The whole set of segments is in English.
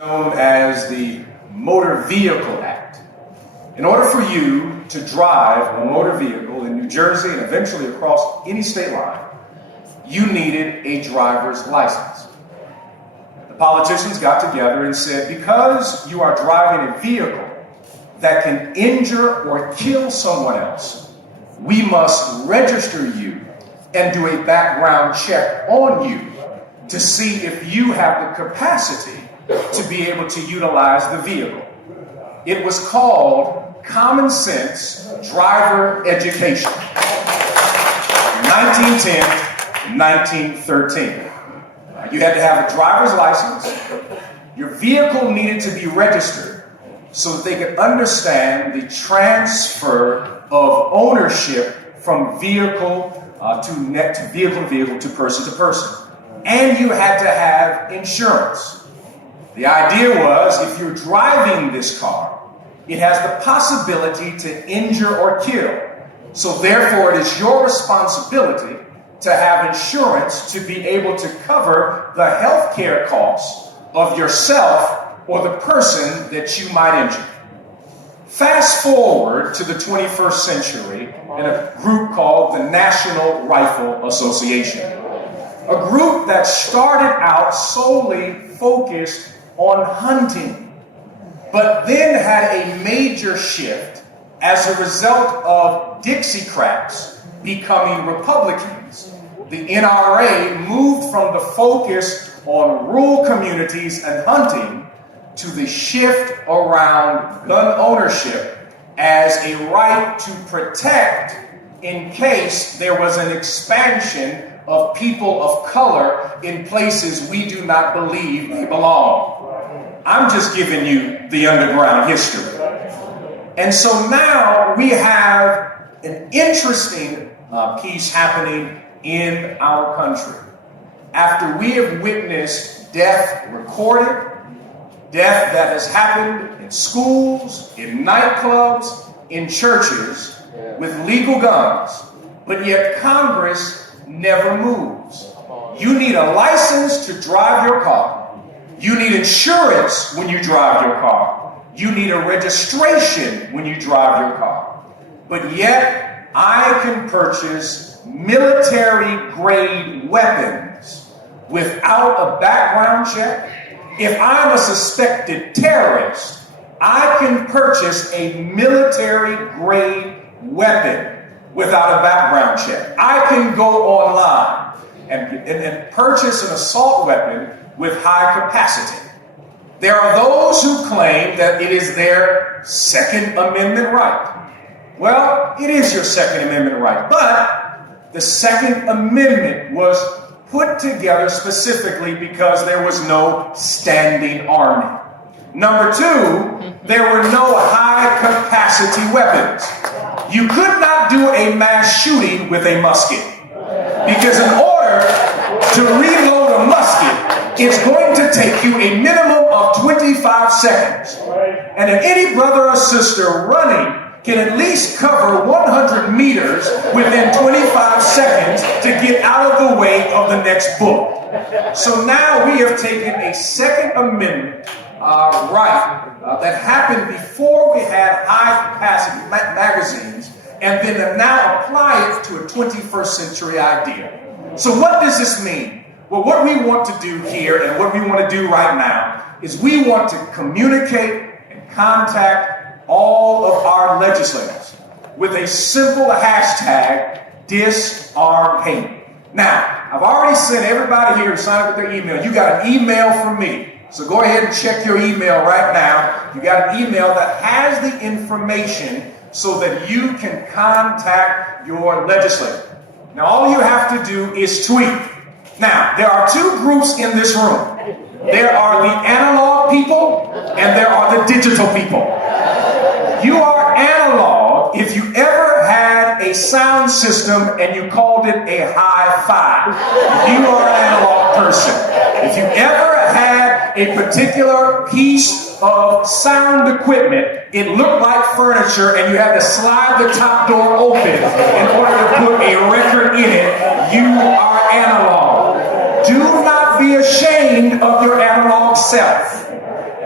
known as the Motor Vehicle Act. In order for you to drive a motor vehicle in New Jersey and eventually across any state line, you needed a driver's license. The politicians got together and said, because you are driving a vehicle that can injure or kill someone else, we must register you and do a background check on you to see if you have the capacity to be able to utilize the vehicle. It was called common sense driver education. 1910, 1913. You had to have a driver's license. Your vehicle needed to be registered so that they could understand the transfer of ownership from vehicle to vehicle to person. And you had to have insurance. The idea was, if you're driving this car, it has the possibility to injure or kill. So therefore, it is your responsibility to have insurance to be able to cover the health care costs of yourself or the person that you might injure. Fast forward to the 21st century and a group called the National Rifle Association. A group that started out solely focused on hunting, but then had a major shift as a result of Dixiecrats becoming Republicans. The NRA moved from the focus on rural communities and hunting to the shift around gun ownership as a right to protect in case there was an expansion of people of color in places we do not believe they belong. I'm just giving you the underground history. And so now we have an interesting piece happening in our country. After we have witnessed death recorded, death that has happened in schools, in nightclubs, in churches, with legal guns, but yet Congress never moves. You need a license to drive your car. You need insurance when you drive your car. You need a registration when you drive your car. But yet, I can purchase military-grade weapons without a background check. If I'm a suspected terrorist, I can purchase a military-grade weapon without a background check. I can go online and purchase an assault weapon with high capacity. There are those who claim that it is their Second Amendment right. Well, it is your Second Amendment right, but the Second Amendment was put together specifically because there was no standing army. Number two, there were no high-capacity weapons. You could not do a mass shooting with a musket, because in order to reload a musket, it's going to take you a minimum of 25 seconds. And if any brother or sister running can at least cover 100 meters within 25 seconds to get out of the way of the next bullet. So now we have taken a Second Amendment right that happened before we had high-capacity magazines, and then now apply it to a 21st century idea. So what does this mean? Well, what we want to do here and what we want to do right now is we want to communicate and contact all of our legislators with a simple hashtag, disarm hate. Now, I've already sent everybody here to sign up with their email. You got an email from me. So go ahead and check your email right now. You got an email that has the information so that you can contact your legislator. Now, all you have to do is tweet. Now, there are two groups in this room. There are the analog people and there are the digital people. You are analog if you ever had a sound system and you called it a hi-fi. You are an analog person. If you ever had a particular piece of sound equipment, it looked like furniture and you had to slide the top door open in order to put a record in it, you are analog. Do not be ashamed of your analog self.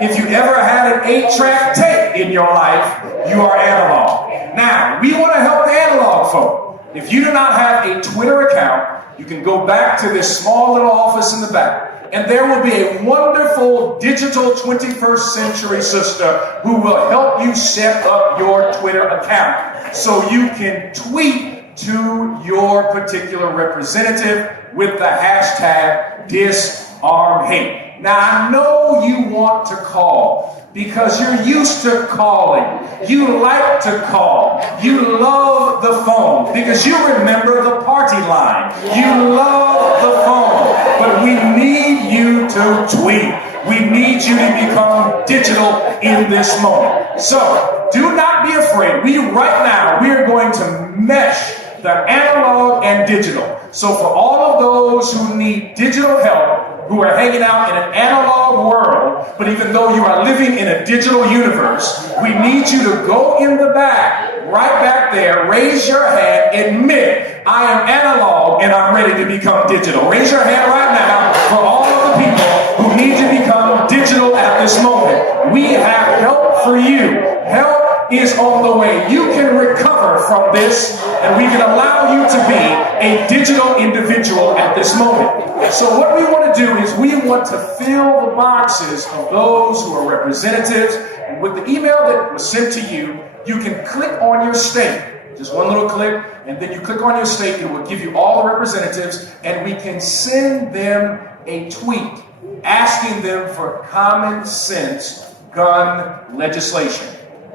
If you ever had an 8-track tape in your life, you are analog. Now, we want to help the analog folk. If you do not have a Twitter account, you can go back to this small little office in the back, and there will be a wonderful digital 21st century sister who will help you set up your Twitter account so you can tweet to your particular representative with the hashtag #DisarmHate. Now, I know you want to call because you're used to calling. You like to call. You love the phone because you remember the party line. You love the phone, but we need you to tweet. We need you to become digital in this moment. So, do not be afraid. Right now, we are going to mesh the analog and digital. So for all of those who need digital help, who are hanging out in an analog world, but even though you are living in a digital universe, we need you to go in the back, right back there, raise your hand, admit, I am analog and I'm ready to become digital. Raise your hand right now for all of the people who need to become digital at this moment. We have help for you. Help is on the way. You can recover from this, and we can allow you to be a digital individual at this moment. So what we want to do is we want to fill the boxes of those who are representatives, and with the email that was sent to you, you can click on your state. Just one little click, and then you click on your state, it will give you all the representatives, and we can send them a tweet asking them for common sense gun legislation.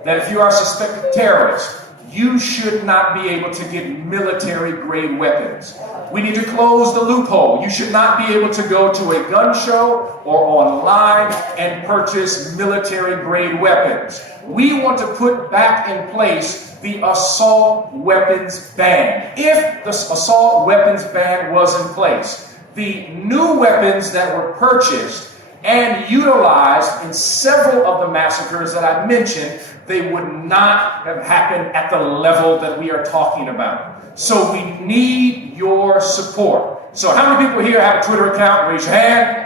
That if you are a suspected terrorist, you should not be able to get military-grade weapons. We need to close the loophole. You should not be able to go to a gun show or online and purchase military-grade weapons. We want to put back in place the assault weapons ban. If the assault weapons ban was in place, the new weapons that were purchased and utilized in several of the massacres that I mentioned, they would not have happened at the level that we are talking about. So we need your support. So how many people here have a Twitter account? Raise your hand.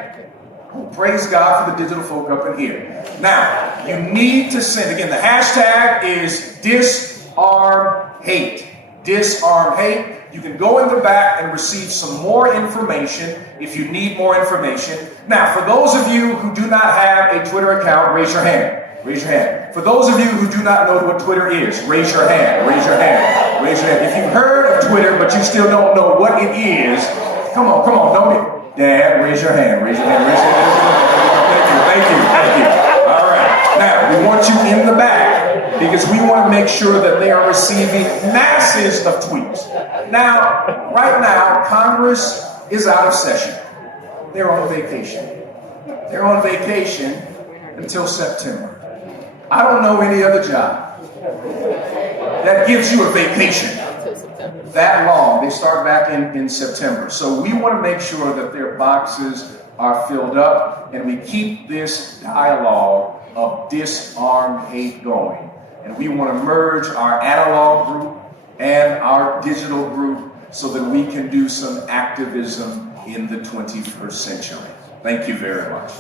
Oh, praise God for the digital folk up in here. Now, you need to send, again, the hashtag is #DisarmHate. #DisarmHate. You can go in the back and receive some more information if you need more information. Now, for those of you who do not have a Twitter account, raise your hand. Raise your hand. For those of you who do not know what Twitter is, raise your hand. Raise your hand. Raise your hand. If you've heard of Twitter, but you still don't know what it is, come on, don't be. Dad, raise your hand. Raise your hand. Raise your hand. Thank you. All right. Now, we want you in the back because we want to make sure that they are receiving masses of tweets. Now, right now, Congress is out of session. They're on vacation. They're on vacation until September. I don't know any other job that gives you a vacation that long. They start back in September. So we want to make sure that their boxes are filled up and we keep this dialogue of disarm hate going. And we want to merge our analog group and our digital group so that we can do some activism in the 21st century. Thank you very much.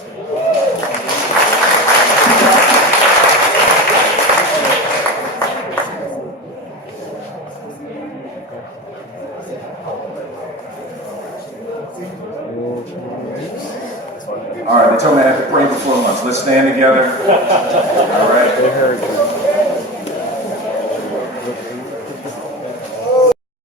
All right, they told me I have to pray before lunch. Let's stand together. All right.